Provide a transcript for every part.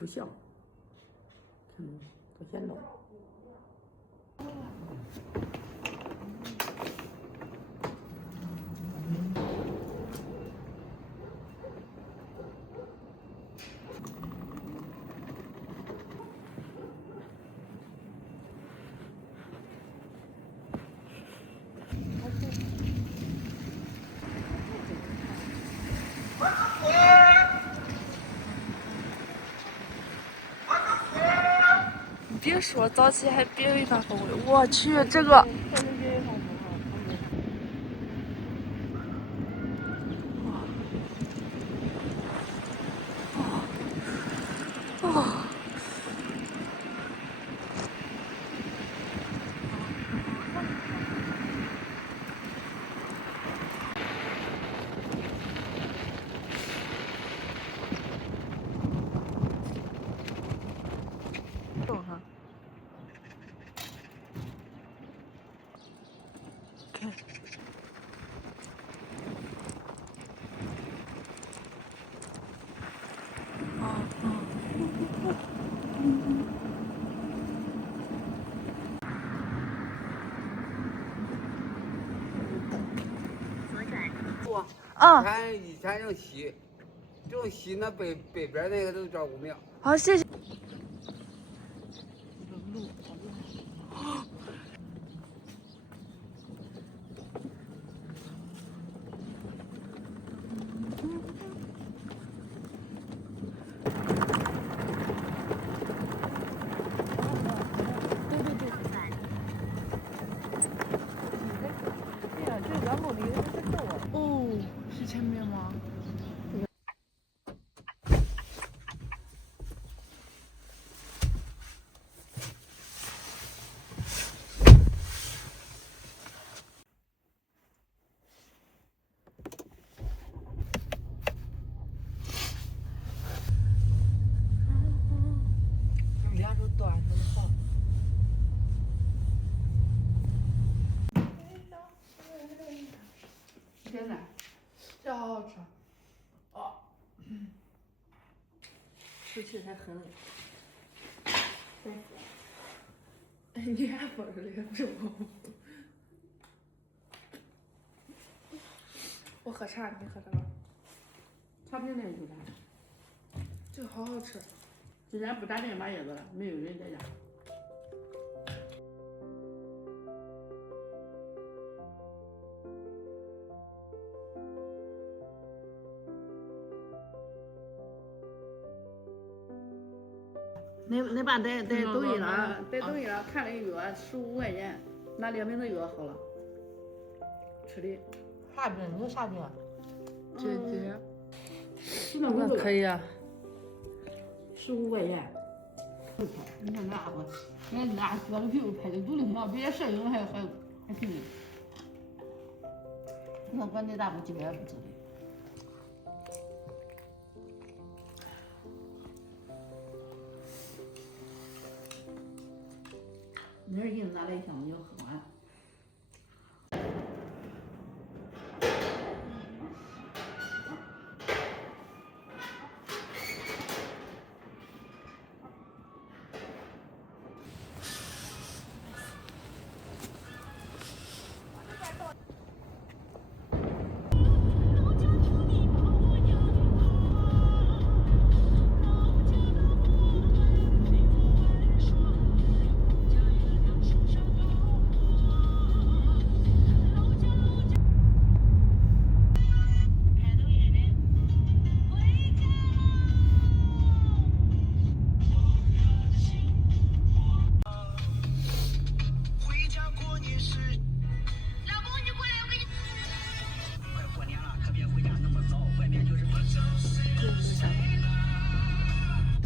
不像，都显老。别说早起还别有一番风味，我去这个。以前用溪，这种溪那北边那个都叫无名。好，谢谢。哦，是前面吗？两手端着好。现在，这好好吃。哦，吃起来很累。你还不是那个什么？我喝茶，你喝这个。差不多那就啥。这个好好吃。今天不打电把叶子了，没有人在家。那爸在抖音上，看了一个药，15块钱，拿2瓶的药好了。吃的。啥病？你有啥病？姐姐，那可以啊。15块钱。你看那个，人家撅着屁股拍的独领像，比摄影还便宜。你看管那大夫几百也不值的。明儿给你拿来一箱，你要喝完。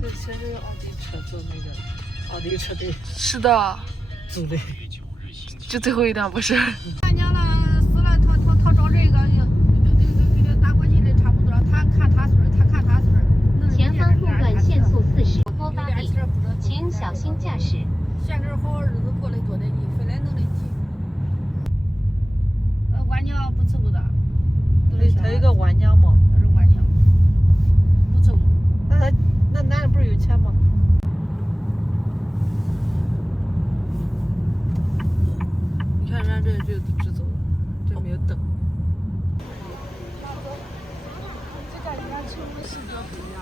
这前是奥迪车坐那个奥迪车队是的，租的。就最后一段不是。俺娘了死了，他找这个给他打过去的差不多，他看他孙儿，他看他孙儿。前方路段限速40，多发力，请小心驾驶。现这好日子过得多得劲，非来弄得急。晚娘不伺候的。他有个晚娘吗？他是晚娘，不伺候。那男的不是有钱吗？就直走了，这没有灯。这感觉全部是个不一样。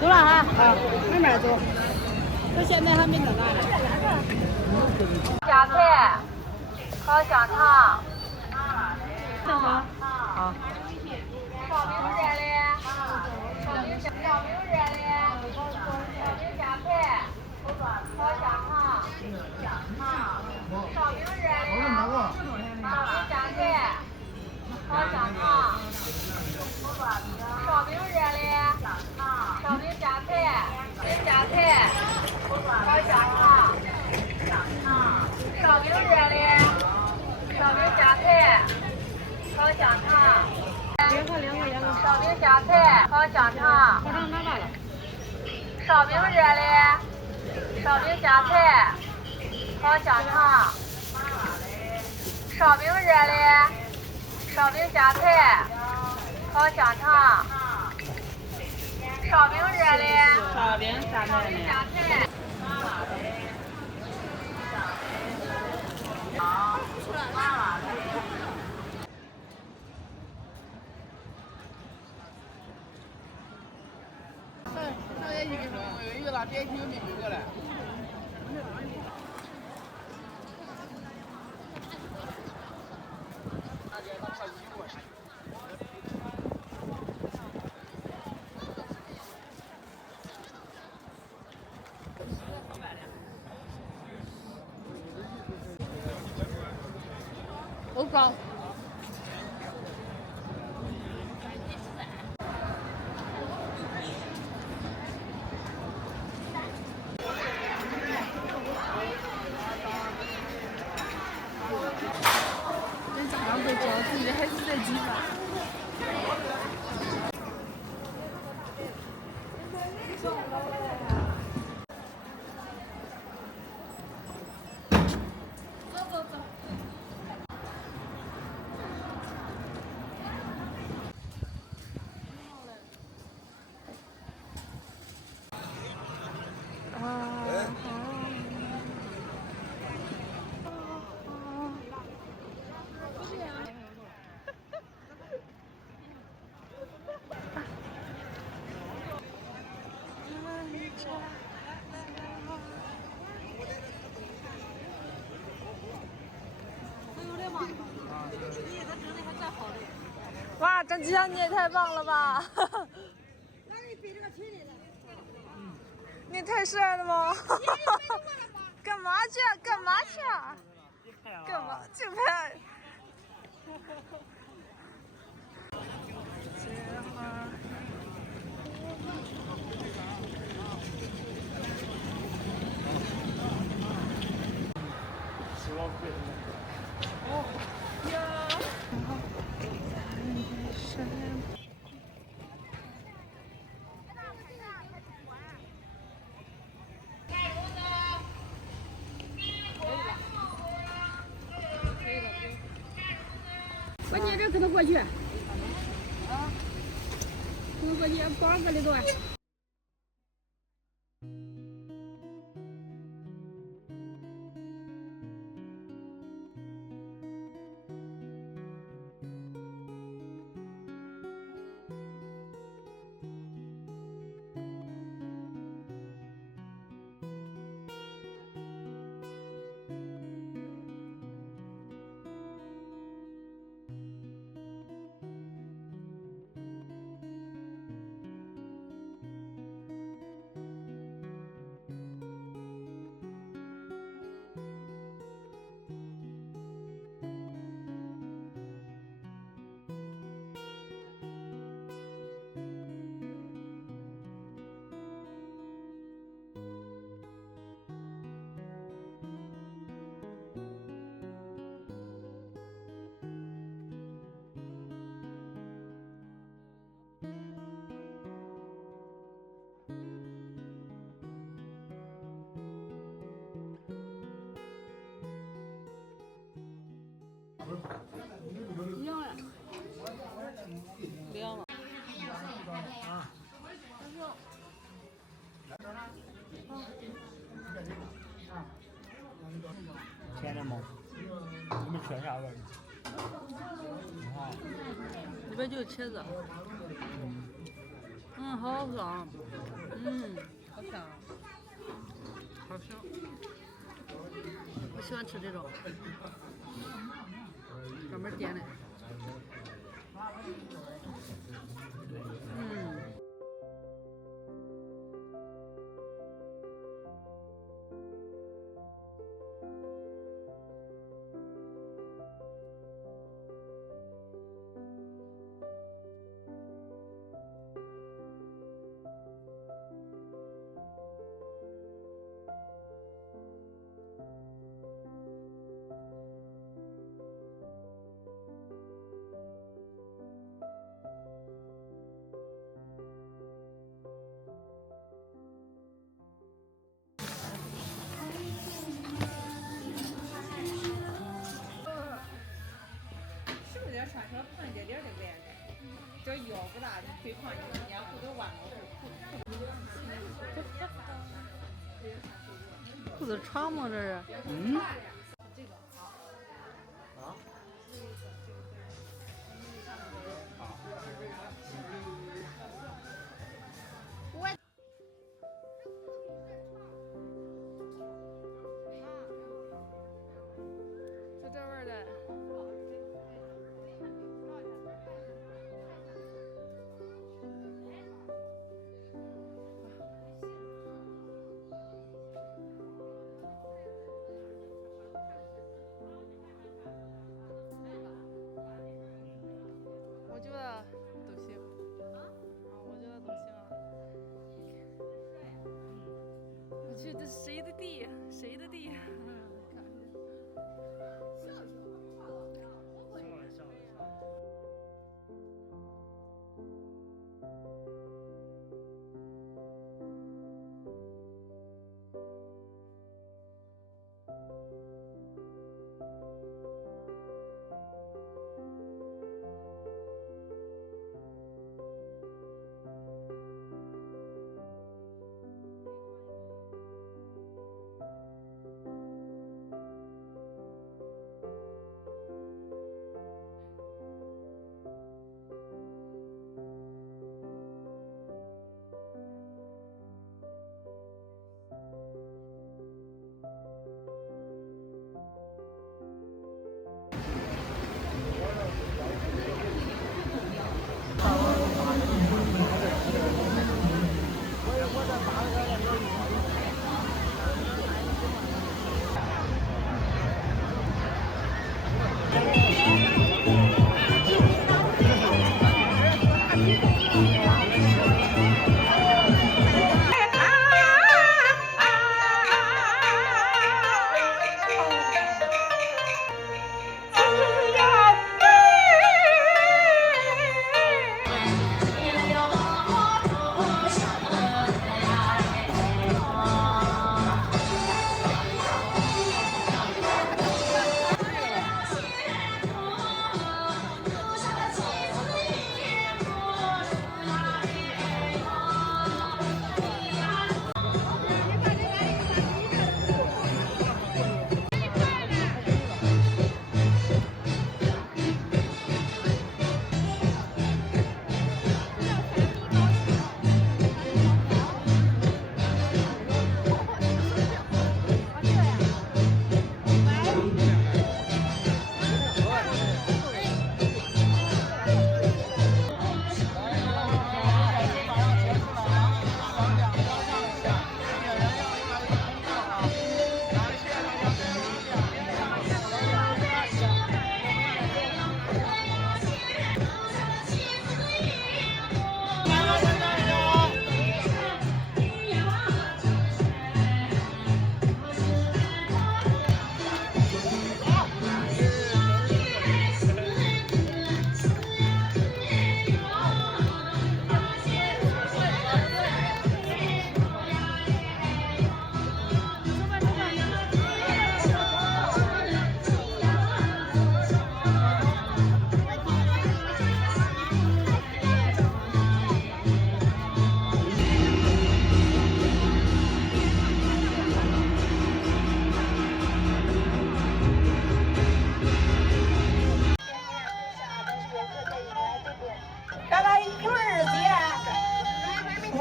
走了哈，慢慢走。他现在还没到那里。夹菜，烤香肠。好。好。烧饼热的，烧饼热的，烧饼夹菜，烤香肠，烧饼热的，烧饼夹菜，烤香肠，烧饼热的，烧饼夹菜，夹菜，烤香肠，烧饼热的，烧饼夹菜，烤香肠。烧饼夹菜，烤香肠。烤肠拿大了。烧饼热的，烧饼夹菜，烤香肠。烧饼热的，烧饼夹菜，烤香肠。烧饼热的，烧饼啥烧饼夹菜。欧高。这家长都知道自己的孩子在几班。哇，张吉祥你也太棒了吧！你也太帅了吧！干嘛去？干嘛去？干嘛竞拍？我你这跟他过去。跟他过去，包搁里头。凉了。凉了。甜的吗？你们吃啥味儿？好。里边就是茄子。好香。好香。好香。我喜欢吃这种，专门点的。是不是这穿起来胖点点的不应该？这腰不大，肥胖一年裤都弯了。裤子长吗？这是？这个好。啊？就这味儿的。我觉得都行。我觉得都行啊。我去，这谁的地？谁的地？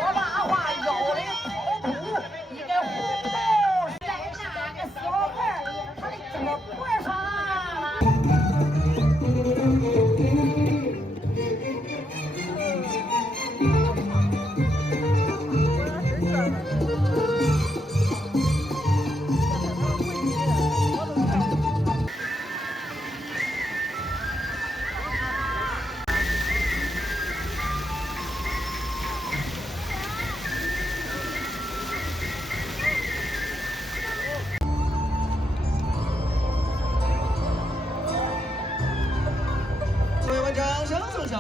大话有的口吐，你给糊弄，在那个死老汉儿，他的脚脖上了。各位把掌声送上。